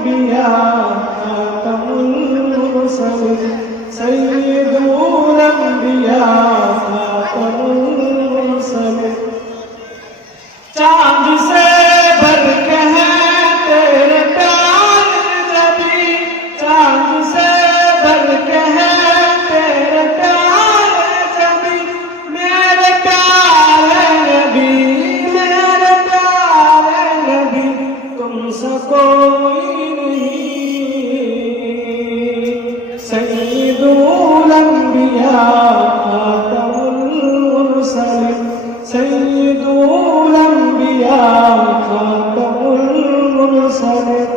सही सही दोरंग साईं सही दोर बीहार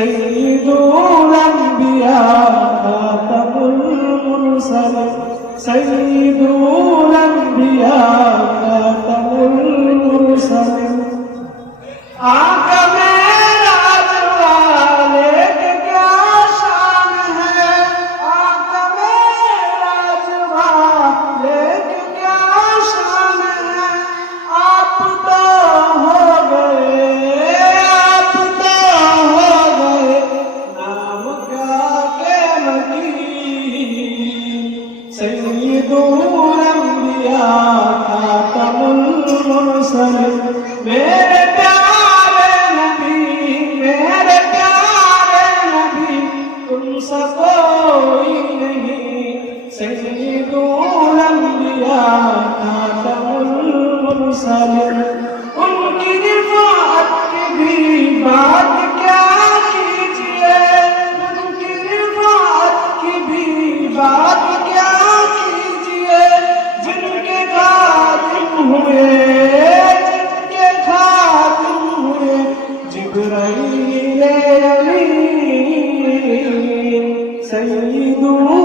خاتم المرسلين سيد الأنبياء सर मेरे प्यारे नबी मेरे प्यारे नबी तुम सबो उनकी बात की भी बात क्या कीजिए उनकी बात की भी बात क्या कीजिए जिनके बाद हुए 在一路。